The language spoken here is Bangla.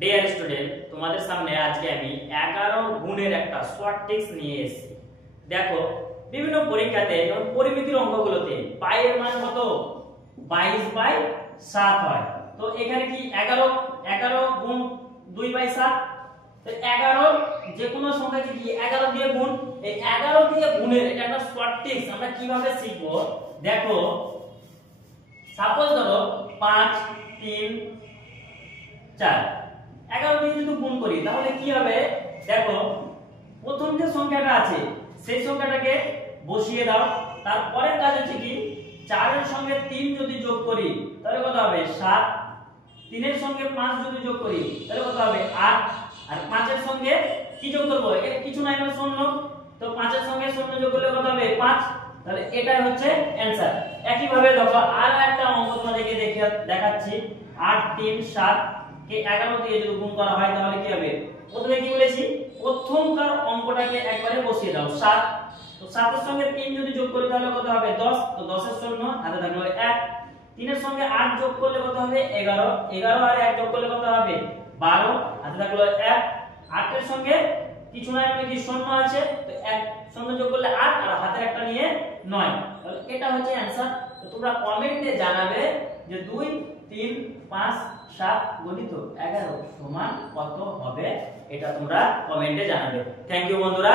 ডিয়ার স্টুডেন্ট, তোমাদের সামনে আজকে আমি 11 গুণের একটা শর্ট ট্রিক্স নিয়ে এসেছি। দেখো, বিভিন্ন পরীক্ষাতে যেমন পরিমিতির অঙ্কগুলোতে পাইয়ের মান কত 22/7 হয়। তো এখানে কি 11 গুণ 2/7, তো 11 যে কোনো সংখ্যাকে কি 11 দিয়ে গুণ, এই 11 দিয়ে গুণের এটা একটা শর্ট ট্রিক্স আমরা কিভাবে শিখবো। দেখো, সাপোজ ধরো 5 3 4, 11 দিয়ে যদি গুণ করি তাহলে কি হবে। দেখো, প্রথম যে সংখ্যাটা আছে সেই সংখ্যাটাকে বসিয়ে দাও, তারপরের কাজ হচ্ছে কি 4 এর সঙ্গে 3 যদি যোগ করি তাহলে কত হবে 7, 3 এর সঙ্গে 5 যদি যোগ করি তাহলে কত হবে 8, আর 5 এর সঙ্গে কি যোগ করব, এটা কিছু নাই মানে শূন্য, তো 5 এর সঙ্গে শূন্য যোগ করলে কত হবে 5। তাহলে এটাই হচ্ছে অ্যানসার। একই ভাবে দেখো আর একটা অঙ্ক তোমাদেরকে দেখাচ্ছি। 8 3 7 কে 11 দিয়ে যদি গুণ করা হয় তাহলে কি হবে। প্রথমে কি বলেছি, প্রথমকার অঙ্কটাকে একবারে বসিয়ে দাও 7, তো 7 এর সঙ্গে 3 যদি যোগ করি তাহলে কত হবে 10, তো 10 এর শূন্য হাতে থাকলো 1, 3 এর সঙ্গে 8 যোগ করলে কত হবে 11, 11 আর 1 যোগ করলে কত হবে 12, হাতে থাকলো 1, 8 এর সঙ্গে কিছু নাই মানে কি শূন্য আছে, তো 1 শূন্য যোগ করলে 8 আর হাতের একটা নিয়ে 9। তাহলে এটা হচ্ছে অ্যানসার। তো তোমরা কমেন্টে জানাবে যে 2 3 5 7 গুণিত 11 সমান কত হবে, এটা তোমরা কমেন্টে জানাবে। থ্যাংক ইউ বন্ধুরা।